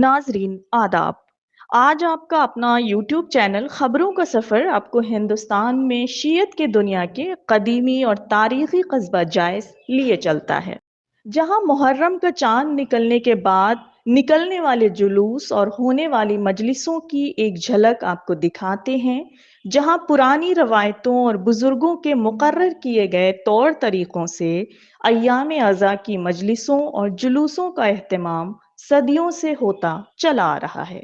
नाजरीन आदाब। आज आपका अपना यूट्यूब चैनल खबरों का सफ़र आपको हिंदुस्तान में शीयत के दुनिया के कदीमी और तारीखी कस्बा जायज़ लिए चलता है, जहां मुहर्रम का चांद निकलने के बाद निकलने वाले जुलूस और होने वाली मजलिसों की एक झलक आपको दिखाते हैं। जहां पुरानी रवायतों और बुजुर्गों के मुकर्रर किए गए तौर तरीकों से अय्याम अज़ा की मजलिसों और जुलूसों का एहतमाम सदियों से होता चला आ रहा है।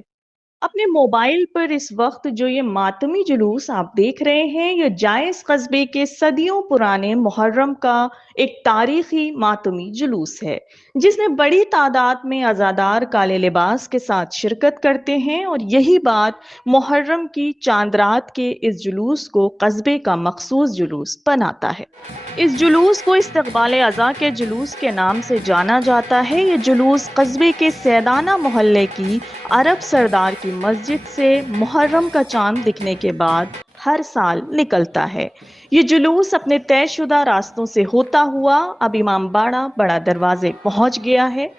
अपने मोबाइल पर इस वक्त जो ये मातमी जुलूस आप देख रहे हैं, ये जायज कस्बे के सदियों पुराने मुहर्रम का एक तारीखी मातमी जुलूस है, जिसमें बड़ी तादाद में अज़ादार काले लिबास के साथ शिरकत करते हैं। और यही बात मुहर्रम की चांद रात के इस जुलूस को कस्बे का मखसूस जुलूस बनाता है। इस जुलूस को इस्तकबाल अज़ा के जुलूस के नाम से जाना जाता है। ये जुलूस कस्बे के सैदाना मोहल्ले की अरब सरदार की मस्जिद से मुहर्रम का चांद दिखने के बाद हर साल निकलता है। ये जुलूस अपने तयशुदा रास्तों से होता हुआ अब इमाम बाड़ा बड़ा दरवाजे पहुंच गया है।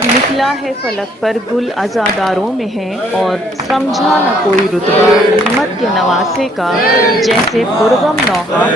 निकला है फलक पर गुल अज़ादारों में है, और समझा न कोई रुतबा रहमत के नवासे का, जैसे पुरगम नौहा।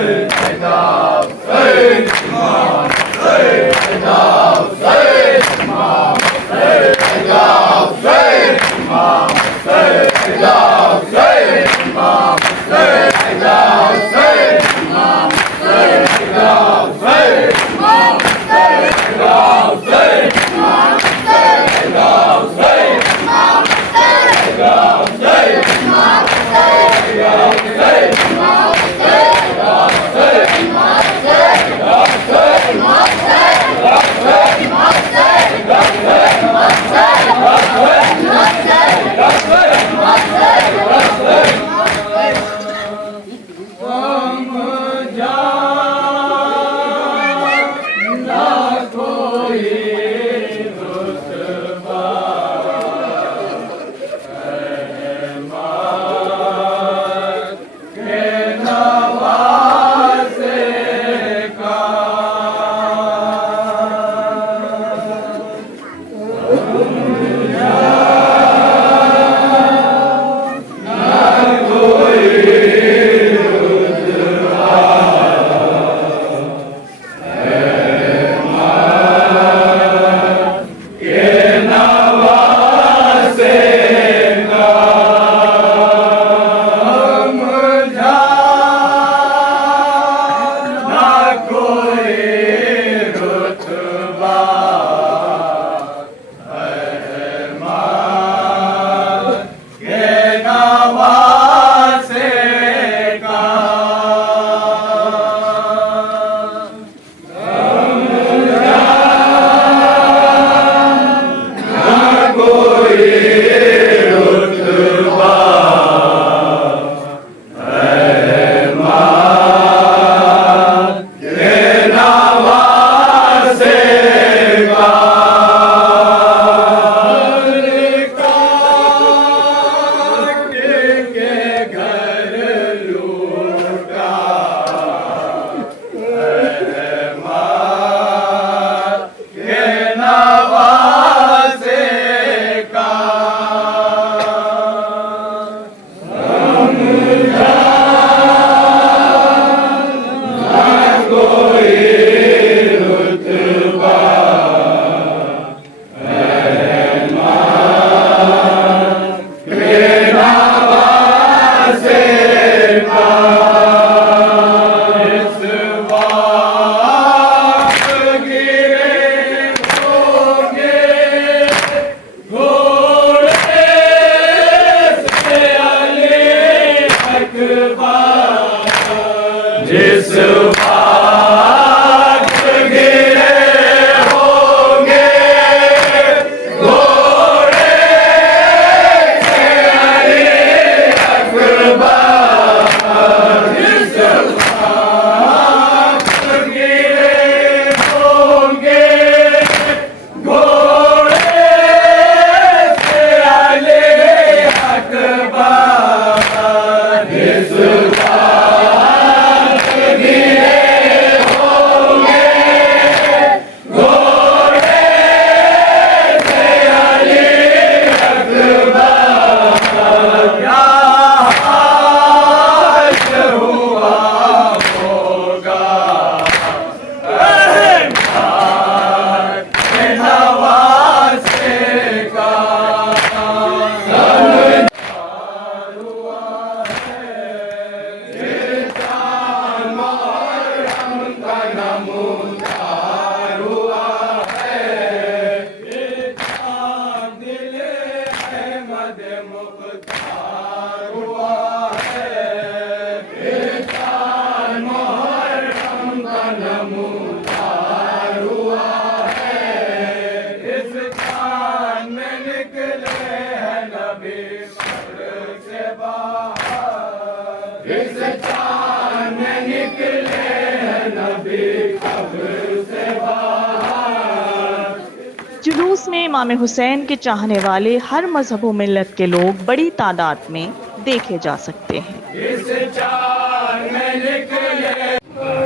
जुलूस में इमाम हुसैन के चाहने वाले हर मजहब व मिल्लत के लोग बड़ी तादाद में देखे जा सकते हैं।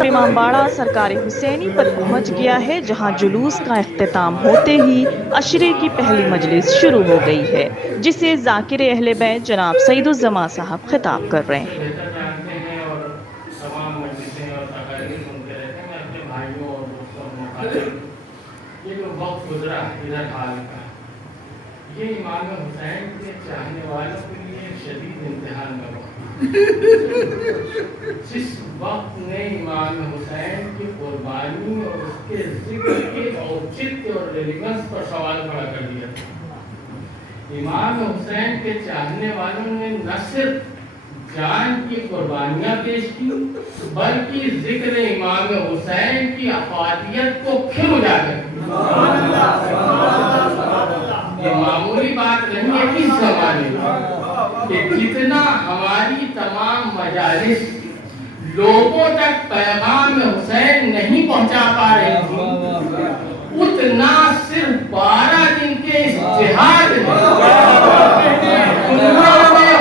इमामबाड़ा सरकारी हुसैनी पर पहुंच गया है, जहां जुलूस का इख्तिताम होते ही अशरे की पहली मजलिस शुरू हो गई है, जिसे जाकिर अहले बैत जनाब सईदुज़्ज़मा साहब खिताब कर रहे हैं। ये जो वक्त गुजरा इधर हाल का, ये इमाम हुसैन के चाहने वालों के लिए शदीद इम्तिहान का वक्त। जिस वक्त ने इमाम हुसैन की कुर्बानी और उसके जिक्र के औचित्य और रेलिवेंस पर सवाल खड़ा कर दिया था। इमाम हुसैन के चाहने वालों ने न सिर्फ जान की कुर्बानियां पेश की, बल्कि जिक्र इमाम हुसैन की अफादियत को फिर उजागर किया। ये मामूली बात नहीं है इस जमाने में कि जितना हमारी तमाम मजालिस लोगों तक पैगाम हुसैन नहीं पहुंचा पा रही थी, उतना सिर्फ 12 दिन के इस जिहाद में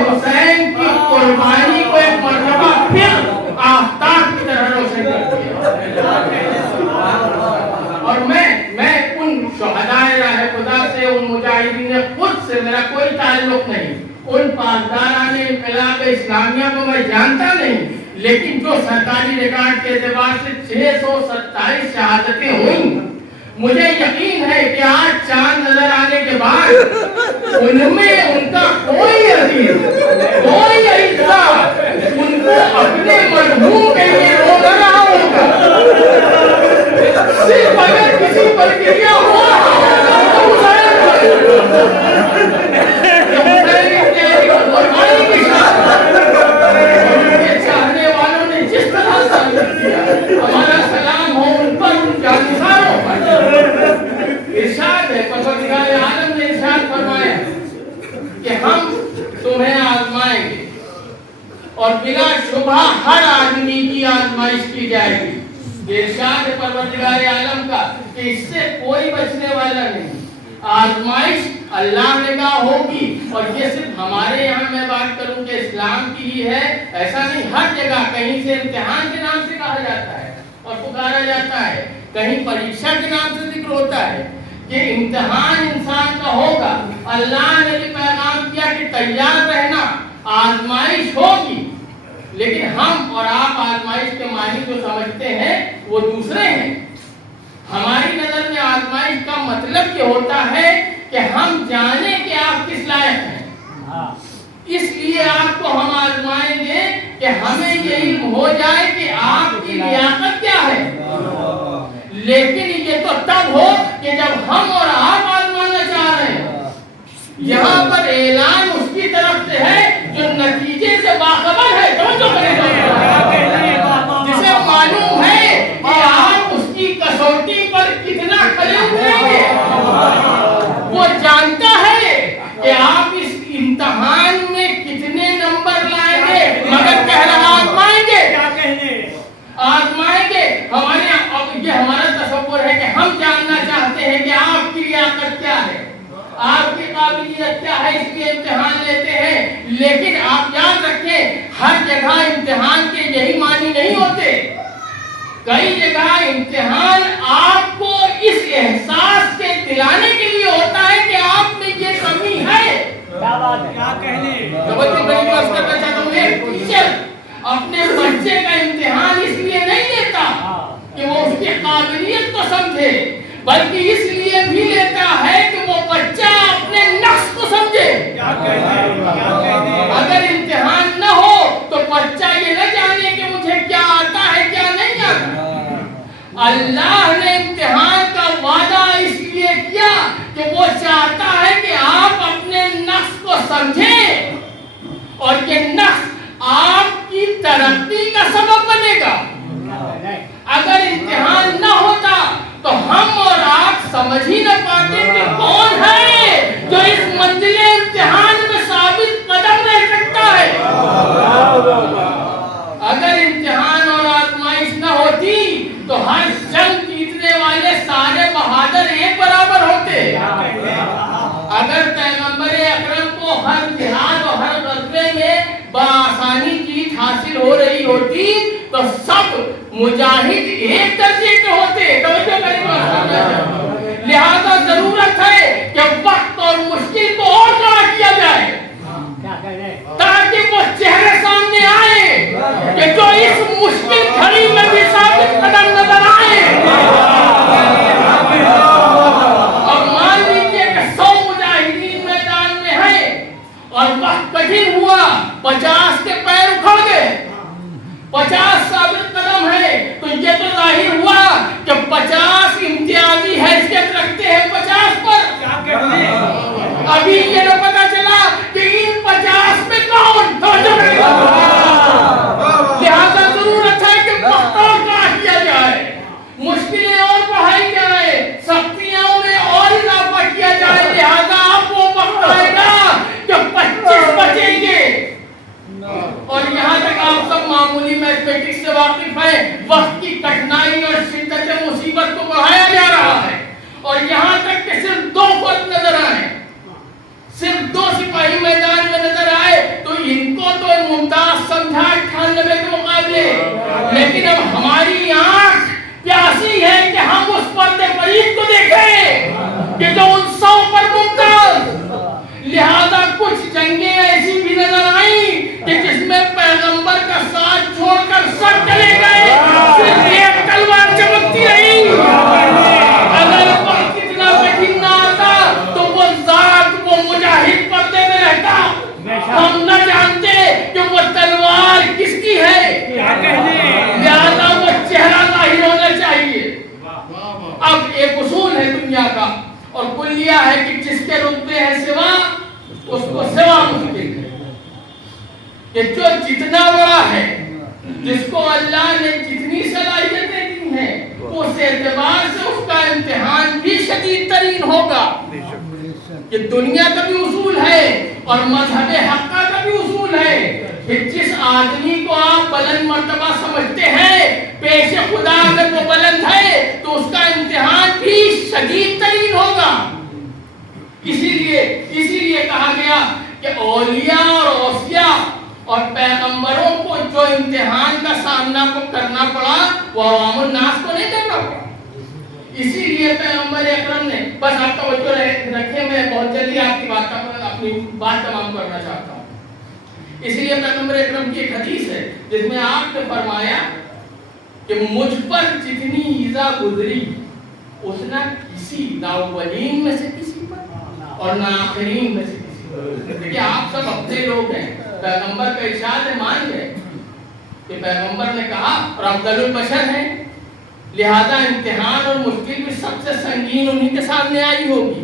हुसैन की कुर्बानी को एक मर्तबा फिर आफताब की तरह रोशन कर दिया। और मैं उन शुहदाए राह खुदा से, उन मुजाहिदीन खुद से मेरा कोई ताल्लुक नहीं, उन पासदारान इन्क़िलाब इस्लामिया को मैं जानता नहीं, लेकिन जो सरकारी रिकॉर्ड के एतबार से 627 शहादतें हुई, मुझे यकीन है कि आज चांद नजर आने के बाद उनमें उनका कोई अजीज, कोई हिस्सा उनको अपने मरहूम के लिए रो रहा होगा। सिर्फ अगर किसी प्रक्रिया हो चाहने वालों ने जिस तरह से किया, हमारा सलाम हो उन पर, उनका निसारों पर। इरशाद है, परवरदिगार आलम ने इरशाद फरमाया कि हम तुम्हें आजमाएंगे और बिना शुबह हर आदमी की आजमाइश की जाएगी। इरशाद है परवरदिगार आलम का कि इससे कोई बचने वाला नहीं। आजमाइश अल्लाह ने कहा होगी, और ये सिर्फ हमारे यहाँ मैं बात करूं कि इस्लाम की ही है, ऐसा नहीं। हर जगह कहीं से इम्तिहान के नाम से कहा जाता है और पुकारा जाता है, कहीं परीक्षा के नाम से जिक्र होता है कि इम्तिहान इंसान का होगा। अल्लाह ने भी पैगाम किया कि तैयार रहना, आजमाइश होगी। लेकिन हम और आप आजमाइश के मानी जो समझते हैं वो दूसरे हैं। हमारी नजर में आजमाइश का मतलब ये होता है कि हम जाने कि आप किस लायक हैं, इसलिए आपको हम आजमाएंगे कि کہ ہمیں یہ علم ہو جائے کہ آپ کی لیاقت کیا ہے، لیکن یہ تو تب ہو کہ جب ہم اور آپ آزمانا چاہ رہے ہیں۔ یہاں پر اعلان اس کی طرف سے ہے جو نتیجے سے باخبر ہے، جسے معلوم ہے کہ آپ اس کی کسوٹی پر کتنا کھڑے اتریں گے۔ وہ جانتا ہے کہ آپ اس امتحان میں کتنے نمبر لائیں گے، مگر کہہ رہا آزمائیں گے، آزمائیں گے۔ یہ ہمارا تصور ہے کہ ہم جاننا چاہتے ہیں کہ آپ کی لیاقت کیا ہے، آپ کی قابلیت کیا ہے، اس لیے امتحان لیتے ہیں۔ لیکن آپ یاد رکھیں ہر جگہ امتحان کے یہی معنی نہیں ہوتے۔ کئی جگہ امتحان آپ کو اس احساس کے دلانے کے لیے ہوتا ہے کہ آپ میں یہ کمی ہے۔ ٹیچر اپنے بچے کا امتحان اس لیے نہیں لیتا کہ وہ اس کی قابلیت کو سمجھے، بلکہ اس لیے بھی لیتا ہے کہ وہ بچہ اپنے نقص کو سمجھے۔ اگر امتحان نہ ہو تو بچہ یہ نہ جانے کہ مجھے کیا آتا ہے کیا نہیں آتا۔ اللہ نے امتحان کا وعدہ اس لیے کیا کہ وہ چاہتا ہے کہ آپ اپنے نقص کو سمجھیں، اور یہ نقص آپ کی ترقی کا سبب بنے گا۔ اگر امتحان نہ ہوتا تو ہم اور آپ سمجھ ہی نہ پاتے کہ کون ہے جو اس منزل امتحان میں ثابت قدم رہ سکتا ہے۔ اگر امتحان اور آزمائش نہ ہوتی تو ہر جنگ جیتنے والے سارے بہادر ایک برابر ہوتے۔ اگر پیغمبر اکرم کو ہر جہاد اور ہر غزوے میں بآسانی جیت حاصل ہو رہی ہوتی تو سب مجاہد ایک درجے کے ہوتے۔ توجہ کریں، لہذا ضرورت ہے کہ وقت اور مشکل کو اور کڑا کیا جائے تاکہ وہ چہرے سامنے آئے کہ جو اس مشکل گھڑی میں بھی ثابت قدم نظر آئے۔ اور مان لیجیے کہ 100 مجاہدین میدان میں ہیں اور وقت کٹھن ہوا، 50 کے پیر اکھڑ گئے، 50 ثابت قدم ہے، تو یہ تو ظاہر ہوا کہ 50 امتیازی حیثیت رکھتے ہیں 50 پر۔ ابھی یہ نہ پتا چلا کہ ان 50 میں کون۔ لہذا ضرورت ہے کہ وقت اور کڑا کیا جائے، مشکلیں اور بڑھائی جائے، سختیوں میں اور اضافہ کیا جائے۔ لہذا آپ کو وقت آئے گا کہ 25 بچیں گے۔ اور یہاں تک آپ سب معمولی میتھمیٹکس سے واقف ہیں، وقت کی کٹھنائی اور شدت مصیبت کو بڑھایا جا رہا ہے، اور یہاں تک کہ صرف 2 فرد نظر آئے، صرف 2 سپاہی میدان میں نظر آئے تو ان کو تو ممتاز سمجھا 98 کے مقابلے۔ لیکن اب ہماری آنکھ پیاسی ہے کہ ہم اس فرد فرید کو دیکھیں کہ جو ان 100 پر ممتاز۔ لہذا کچھ جنگیں ایسی بھی نظر آئیں کہ جس میں پیغمبر کا ساتھ چھوڑ کر سب چلے گئے، صرف ایک تلوار چمکتی رہی۔ اگر وقت اتنا کٹھن نہ آتا تو وہ ذات، وہ مجاہد پردے میں رہتا، ہم نہ جانتے کہ وہ تلوار کس کی ہے۔ لہذا وہ چہرہ ظاہر ہونا چاہیے۔ اب ایک اصول ہے دنیا کا اور کلیہ ہے کہ جس کے رتبے ہے سوا اس کو سوا ممکن ہے، کہ جو جتنا بڑا ہے، جس کو اللہ نے جتنی صلاحیتیں دی ہیں، اس اعتبار سے اس کا امتحان بھی شدید ترین ہوگا۔ یہ دنیا کا بھی اصول ہے اور مذہب حقہ کا بھی اصول ہے کہ جس آدمی کو آپ بلند مرتبہ سمجھتے ہیں، پیش خدا اگر وہ بلند ہے تو اس کا امتحان بھی شدید ترین ہوگا۔ اسی لیے کہا گیا کہ اولیاء اور اوصیاء اور پیغمبروں کو جو امتحان کا سامنا کو کرنا پڑا وہ عوام الناس کو نہیں کرنا پڑا۔ اسی لیے پیغمبر اکرم نے، بس آپ توجہ رکھیں، میں بہت جلدی اپنی بات تمام کرنا چاہتا ہوں۔ اسی لیے پیغمبر اکرم کی ایک حدیث ہے جس میں آپ نے فرمایا کہ مجھ پر جتنی ایذا گزری اس نہ کسی، نہ اولین میں سے کسی پر اور نہ آخرین میں سے کسی پر۔ دیکھیں آپ سب اپنے لوگ ہیں، پیغمبر کا ارشاد ہے مان گئے، पैगंबर ने कहा और अफजलुल बशर हैं, लिहाजा इम्तिहान और मुश्किल भी सबसे संगीन उन्हीं के सामने आई होगी।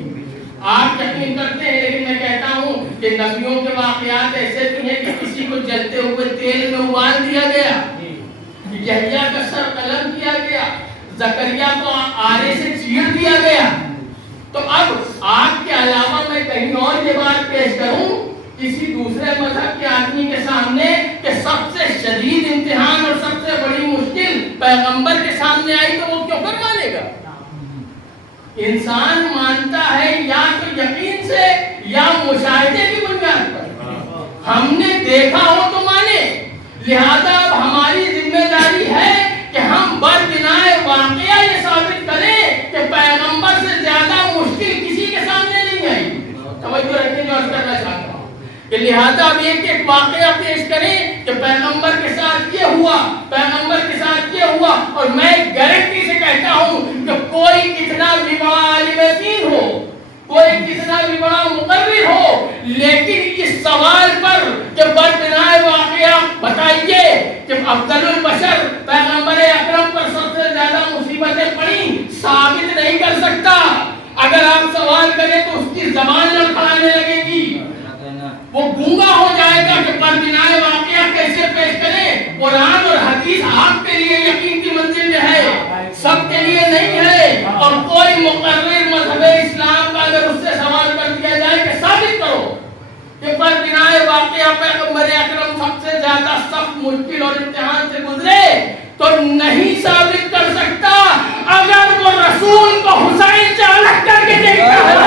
आप यकीन करते हैं, लेकिन मैं कहता हूँ कि नबियों के वाक़यात ऐसे भी हैं कि किसी को जलते हुए तेल में उबाल दिया गया, यहया का सर कलम किया गया, जकरिया को आरे से चीर दिया गया। तो अब आपके अलावा मैं कहीं और ये बात पेश करूं किसी दूसरे मजहब के आदमी के सामने कि सबसे शदीद इम्तिहान और सबसे बड़ी मुश्किल पैगंबर के सामने आई, तो वो क्यों कर मानेगा? इंसान मानता है या तो यकीन से या मुशाहिदे की बुनियाद पर। हमने देखा हो तो माने, लिहाजा अब हमारी जिम्मेदारी है कि हम बरबिनाए वाक़या ये साबित करें कि पैगंबर से ज्यादा मुश्किल किसी के सामने नहीं आई। तवज्जो रखें जो अर्ज़ करना चाहता हूँ कि लिहाजा अब एक वाक़या पेश करें कि पैगंबर के साथ ये हुआ, पैगंबर के साथ ये हुआ, और मैं गारंटी से कहता हूँ कि कोई कितना भी बड़ा आलिम दीन हो, कोई कितना भी बड़ा मुक़र्रिर हो, लेकिन इस सवाल पर कि बरबिनाए वाक़या बताइए कि अफजलुल बशर पैगंबर अकरम पर सबसे ज्यादा मुसीबतें पड़ी, साबित नहीं कर सकता। अगर आप सवाल करें तो उसकी ज़बान लड़खड़ाने लगेगी, वो गूंगा हो जाएगा कि बरबिनाए वाक़या कैसे पेश करें। कुरान और हदीस आपके लिए यकीन की मंजिल में है, सबके लिए नहीं है। और कोई मुक़र्रिर मज़हब इस्लाम का अगर उससे सवाल कर दिया जाए कि साबित करो कि बरबिनाए वाक़या पैगंबर अकरम सबसे ज्यादा सख्त, मुश्किल और इम्तिहान से गुजरे, तो नहीं साबित कर सकता। अगर वो रसूल को हुसैन से अलग करके देखता है,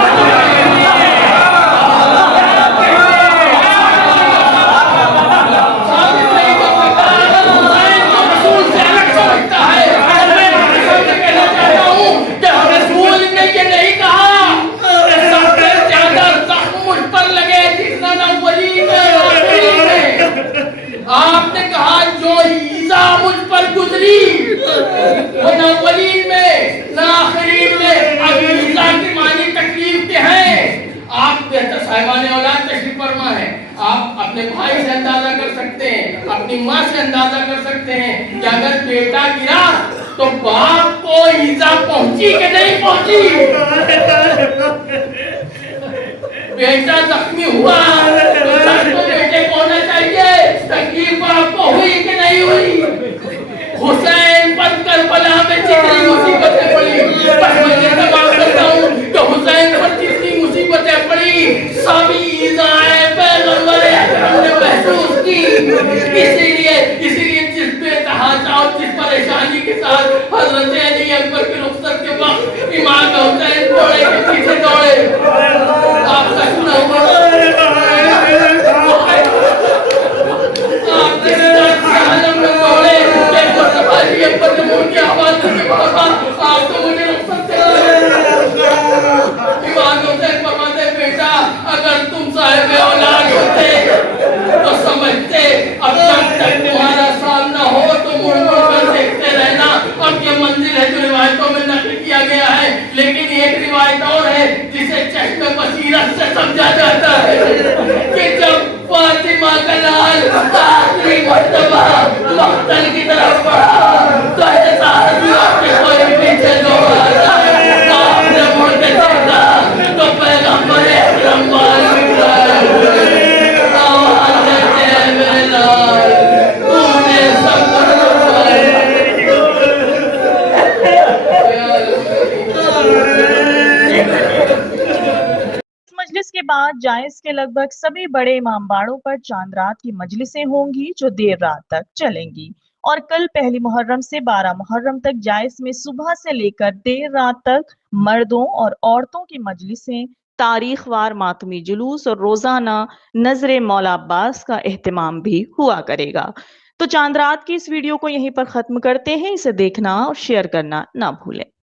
आपने कहा जो ईज़ा मुझ पर गुजरी वो न अव्वलीन में न आखिरीन में। अब ईज़ा की मानी तकलीफ के हैं। आप बेहतर साहिबान औलाद तशरीफ फरमा है, आप अपने भाई से अंदाजा कर सकते हैं, अपनी माँ से अंदाजा कर सकते हैं कि अगर बेटा गिरा तो बाप को ईज़ा पहुंची कि नहीं पहुंची। बेटा जख्मी हुआ तो बेटे को होना चाहिए, तकलीफ आपको हुई कि नहीं हुई। हुसैन पर करबला में जितनी मुसीबतें पड़ी, बस मैं ये तमाम करता हूँ कि हुसैन पर जितनी मुसीबतें पड़ी सभी ईज़ाए पैगंबर अकरम ने महसूस की। इसीलिए जिस बेतहाशा और जिस परेशानी के साथ हज़रत अली अकबर के रुखसत के वक्त इमाम हुसैन घोड़े के पीछे दौड़े, आपका सुना हुआ बेटा अगर तुम साहिब औलाद होते तो समझते, अब जब तक तुम्हारा सामना हो तो मुड़ मुड़ कर देखते रहना। अब ये मंजिल है जो रिवायतों में नकल किया गया है, लेकिन एक रिवायत और है जिसे चश्मे बसीरत से समझा जाता है कि जब फातिमा का लाल आखिरी मर्तबा मक्तल की तरफ बढ़ा तो एहसास हुआ कि कोई पीछे दौड़ा आपने मुड़ के देखा तो पैगंबर अकरम आवाज़ देते हैं मेरे लाल तूने सब मजलिस के बाद जायस के लगभग सभी बड़े इमामबाड़ों पर चांद रात की मजलिसें होंगी जो देर रात तक चलेंगी। और कल पहली मुहर्रम से 12 मुहर्रम तक जायस में सुबह से लेकर देर रात तक मर्दों और औरतों की मजलिसें, तारीखवार मातमी जुलूस और रोजाना नजरे मौला अब्बास का एहतमाम भी हुआ करेगा। तो चांद रात की इस वीडियो को यहीं पर खत्म करते हैं। इसे देखना और शेयर करना ना भूलें।